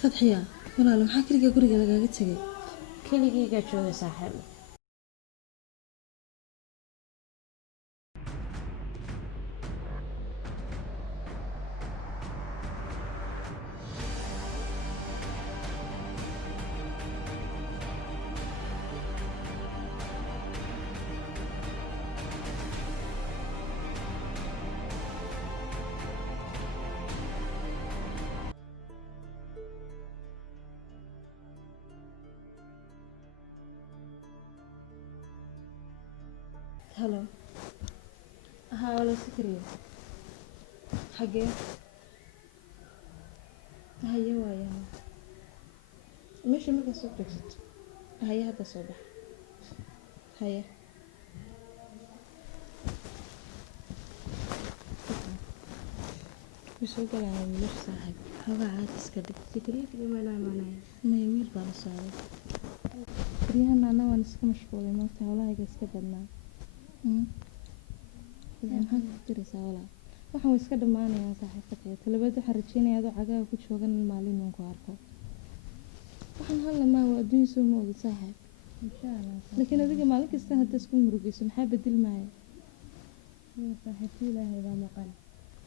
Fadxiya, walaal maxaa kaliya guriga lagaaga tagay? keligeyga jooga saaxiib. Hello. Haa, walaal Fikriya. Xagee? Haye waaya. Meesha markaa soo joogsato. Haye hadda soo bax. Haye. Kusoo galaya wiilasha saaxiib. Xoogaa caad iska dhig. Fikriya ma imaanaya. Maya wiil baa la saaray. Fikriyahana ana waan iska mashquulay maanta hawlahayga iska badnaa. Maxaa ku fikiraysaa walaal? Waxaan way iska dhamaanayaan saaxiib Fadxiya. Talabaad waxaan rajeynayaa adoo cagaaga ku joogan maalin uun ku arko. Waxaan hadla ma waa adduun soo moodo saaxiib. Laakiin adiga maalin kasta hadda isku murugayso maxaa beddelmaya? Saaxiibtii Ilaahay baa maqan.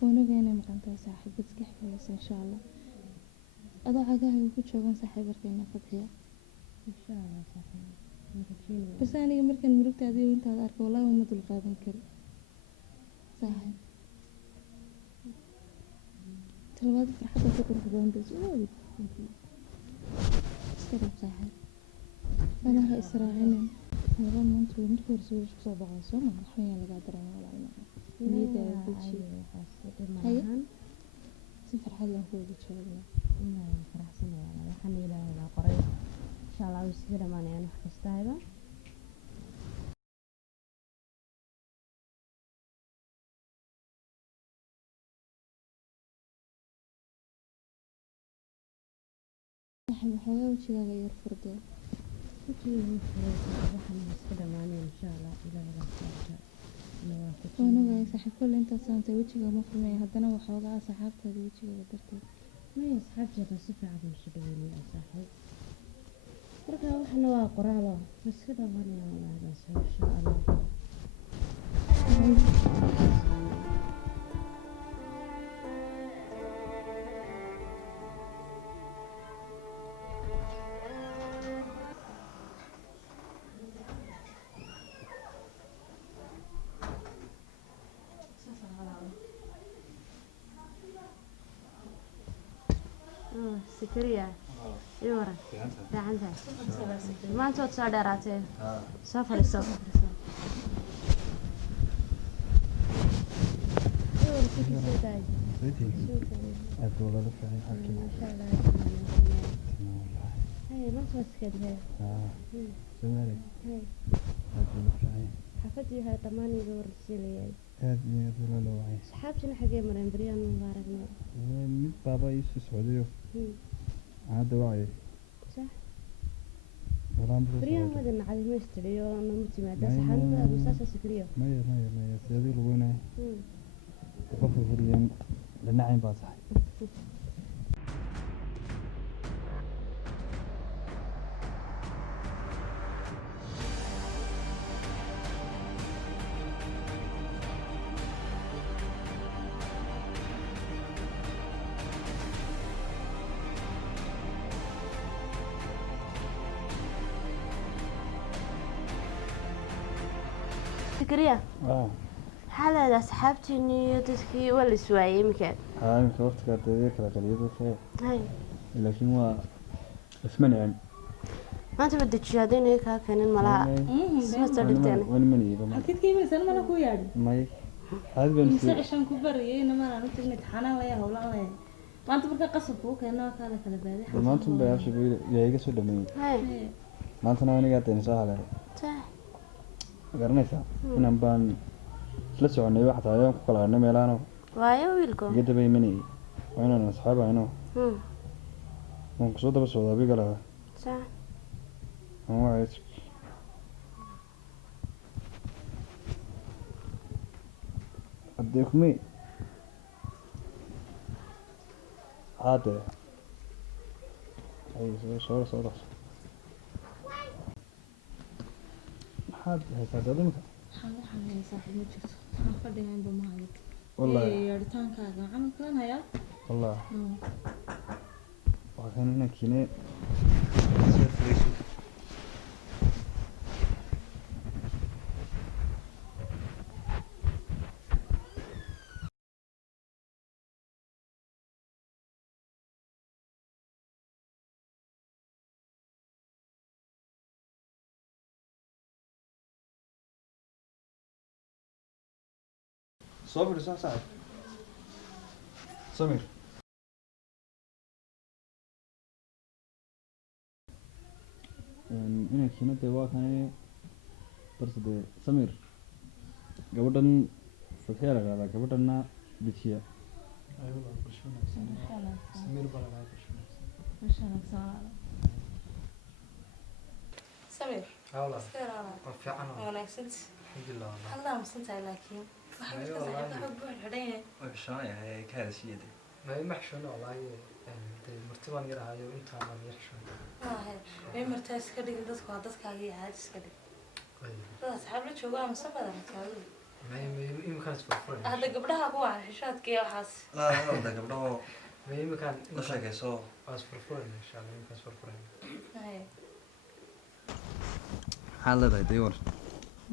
Wanaga inay maqan tahay saaxiib iska xifaysa insha Allah. Adoo cagaaga ku joogan saaxiib arkayna Fadxiya. Insha Allah saaxiib. Markii Bas aniga markaan murugtaada iyo intaad arko wallahi uma dul qaadan karo. Saaxiib. Talabaad farxadda ku qurux badan bas oo iskaraab saaxiib. Ana ha israacinin. Laba maanta way markii hore soo soo baxay soo ma waxaan yaa laga dareemay walaal ma. Niyada bulshi. Haye. Si farxad leh ku wada joognaa. Inay faraxsanayaan. Waxaan Ilaahay baa qoray. Insha Allah way iska dhamaanayaan wax kasta hayba. Waxaan xoogaa wajigaaga yar furday. waxaan iska dhamaanayaan insha Allah Ilaahay baa qoray. Wanaga saaxiib kule inta saantay wajiga ma furmay haddana waxoogaa saxaabtaada wajigaaga darteed. Ma asxaabteeda si fiican u soo dhaweeyay saaxiib. Marka waxna waa qoraalo iska dhamaanayaan insha Allah. Fikriya. Iwara. Gacanta. Maanta waad soo dheeraatay. Soo fadhiiso. xafadii hay dhammaan iga warsiinayay aad iyo aad ula lawacay asxaabtina xagee mareen bariyaan mubaaragna mid baaba ii soo socdayo hadda wacay صح walaan bariyaan wada nacay ma istiriyo nama timaada saxanada musaasa sikriyo maya sidii lagu wanaay qof bariyaan dhinacin baa tahay فكرية حالة أصحابتي إني تسكي ولا سواي يمكن هاي في وقت كانت ذيك القليل شيء هاي لكن هو اسمني يعني ما أنت بدك تشاهدين هيك كان الملاء ما صدقتني وين مني حكيت كيف سلمى أنا كوي يعني ما هذا بنسى عشان كبري إنما أنا نتكلم امتحانا ويا هولا ويا ما أنت بركة قصب فوق أنا كلا كلا بعدين ما أنتم بيعرف شو يا يجلس ولا مين هاي ما أنتم أنا قاعد تنسى هذا صح garanaysaa inaan baan isla soconay wax taayaan ku kala hadna meelaano waayo wiilko geeda bay manay waa inaan asxaab ahayno waan kusoo daba socdaa biga laha صح aan wacay haddee kumay haade هي صورة حد هيساعدني waxaan hayaa saaxiib ma jirto waxaan fadhiyaanba ma hayo والله yeeritaankaaga camalkan hayaa والله Mm. وكان هنا كيني صبر صح صح سمير inay kiinada waa kan barsade samir gabadhan fatxiya la dhahdaa gabadhana dejiya samir هلا seeraana رفيعنا wanaagsan الحمد لله والله haldaa masantahay laakiin waxaa Ayo, jirta wallaahi. saaxiib waxa buux xidhan yahay وشاي كذا شيء ده ما هي محشونة والله مرتبان يرها يو انت عم يحشون maahe may martaa iska dhigin dadku waa dadkaaga iyo caadi iska dhig dad asxaab la jooga ama safada mataalu ما هي مكان سفر hadda gabdhaha ku waxa xishoodka iyo waxaas لا لا ده قبله ما هي مكان لا شيء كيسو سفر ان شاء الله مكان سفر Haye. حالة ده يور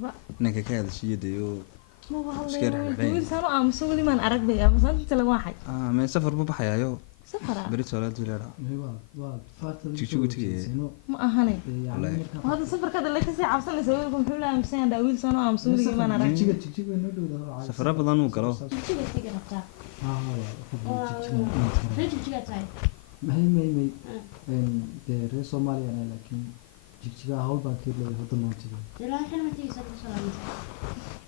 Ba. إنك كذا شيء ده يو maba Iska hadlayo dhexdhexayn. wiil saan u aamuso weli maan arag bay aamusan inta lagu waxay ما سفر ببحيا يو safara بريت ولا تجرا Jigjigu ma ahane والله hadda safarka dad kasii cabsanaysa wiilku muxuu la aamusan yahay wiil saan u aamuso weli maan arag سفر بدن وقالوا jigjiga tegi rabtaa ree jigjiga tahay reer Soomaaliya laakiin jigjiga hawl baan ka leeyahay hadda maanta ilaa xilma tegaysa ku salaamta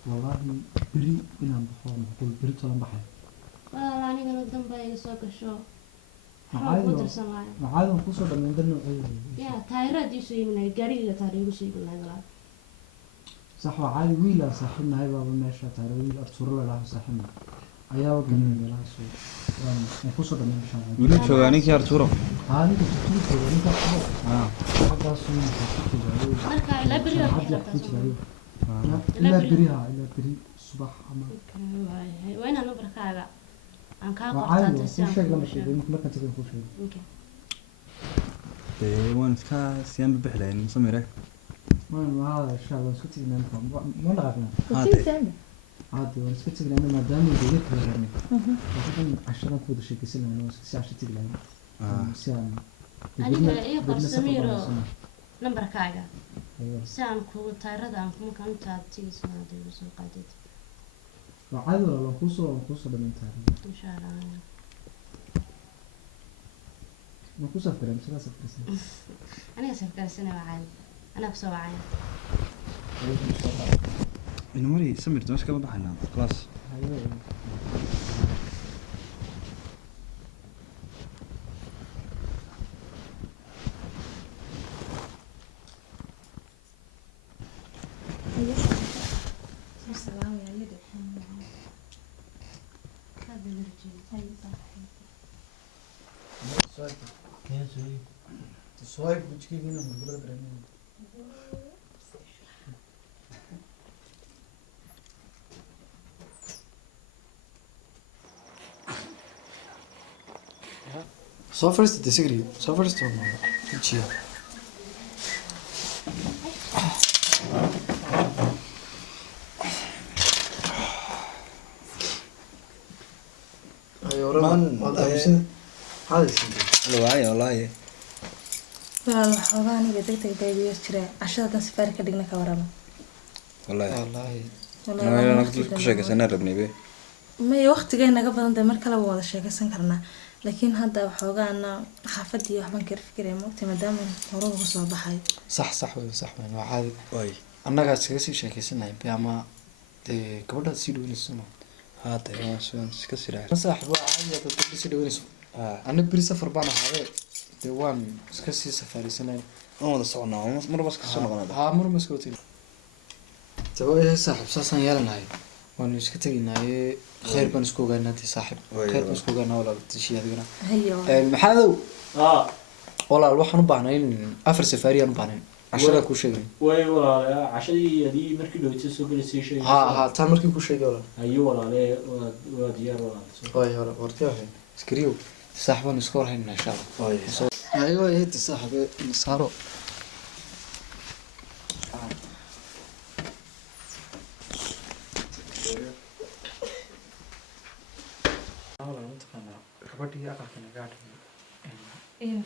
wallahi beri inaan baxo macquul beri toban baxay walaal anigana damba iga soo gasho waxaan Maxaa ku iyo- dirsan lahay macaadan kusoo dhammayn dan noocay ya taayiraad ii soo iibinaya gaariga taayir igu soo iibin lahay walaal sax waa caadi wiil aan saaxiibnahay baaba meesha tahay wiil Arturo la dhaho saaxiibna ayaaba ganay meelahaas waan kusoo dhammayn insha Allah ولو شواني كي أرتورو haaniga jigjiga ninka qabo آه xaggaas uu jigjiga marka ilaa beri waa hadda bixi ku rabtaa jira آه ilaa beriha ilaa beri subax ama waa inaan numbarkaaga aan kaa waa qortaa caadi inta si ku aan sheeg lama kuu sheego sheego markaan tagay ku sheego Okay. ده وان كا سيان ببحلين سميرة ما هذا الشغل اسكت تجينا ما نعرفنا هاتي عادي وانا اسكت تجينا ما دام يجيك يعني لكن عشان كود شيء كسلنا انا اسكت عشان تجينا آه سيان Aniga ii qor Samiiro numbarkaaga ايوه si aan kugu taayirada aan kuma kan taad tigis ma dib soo qaadid وعادي والله كوسو دمين تاري insha Allah ما كوسو فرن سلا سفرسن aniga safkarsana waa caadi anaa kusoo wacay إنه مري سمير تمسك كم بحنا خلاص ايوه salaam yaa yidhi kaad dirjin سوايب بتجيك هنا من البلد رمين So first disagree. So first one. Chia. الوعي والله walaal waxoogaa aniga degdeg baa igu yar jira cashada dan safaari ka dhigna ka warama والله والله أنا كل شيء كسرنا ربني به may waqtigay naga badan tahay mar kale waa wada sheekaysan karnaa laakiin hadda waxoogaana xaafadii waxbaan kala fikiraya maogtay maadaama horaba kusoo baxay صح صح صح waa caadi واي annaga iskaga sii sheekaysanay ama dee gabadha sii dhaweynayso ma هذا يا شو كسر saaxib waa caadi dad gabadha sii dhaweynayso آه anna beri safar baan ahaaday dee waan iska sii safaarisanay أنا صعنا مرة بس كسرنا قناة haa mar ma iska watin tawa saaxib saasaan yeelanahay waanu iska teginaaye khayr baan isku ogaanaa dee saaxib Way, khayr baan way. isku ogaanaa walaal tishii adigana hayo maxaadow walaal waxaan u baahnayn 4 safaari aan u baahnayn cashada ku sheegay way walaale cashadii adii markii dhaweytay soo galaysay shay ha taan markii ku sheegay walaal ayo walaale waa diyaar walaale way walaal wartay iskriyo saaxiban isku warhaynaa insha Allah ayo ay saaxibe saaro gabadhii aqalkana gaadhay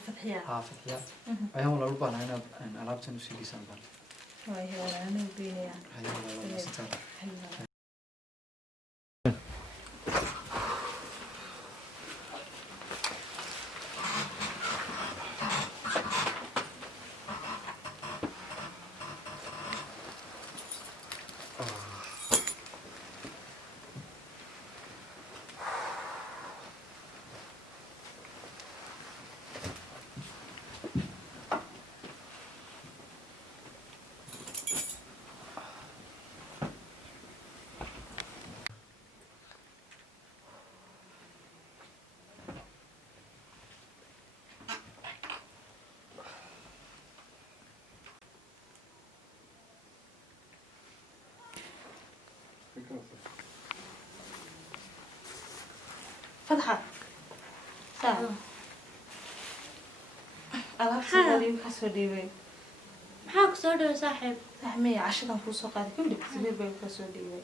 فتحية فتحية ayaan walaal u baahnaa inaad alaabtan usii dhiisaan baan هاي هو أنا بيني hayo walaal sitaan فتحة ساعة أنا حاسة كسر ديوي maxaa ku soo dhawo saaxiib فهمي عشان كل سوق هذا كله سمير بيو كسر ديوي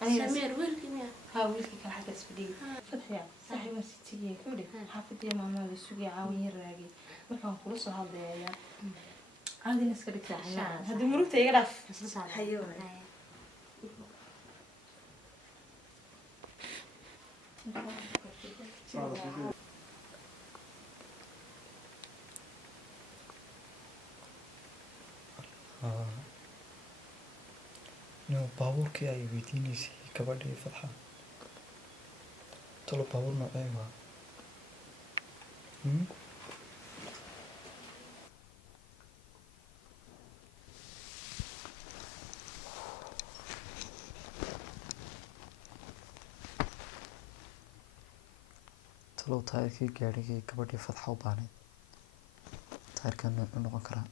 samiir wiilkii miya ها ويلكي كان حاجة سبدي فتحة صاحبة ستيجي كله حافظ يا ماما بيسوي عاوين يراجي مركان كل سوق هذا يا عادي ناس كده كده هذا مروت يعرف hayo baabuurkii ay weydiinaysay gabadhii Fatxa tolo baabuur noocee waa tolo taayirkii gaadhigii gabadhii Fatxa u baahnayd taayirkan u noqon karaa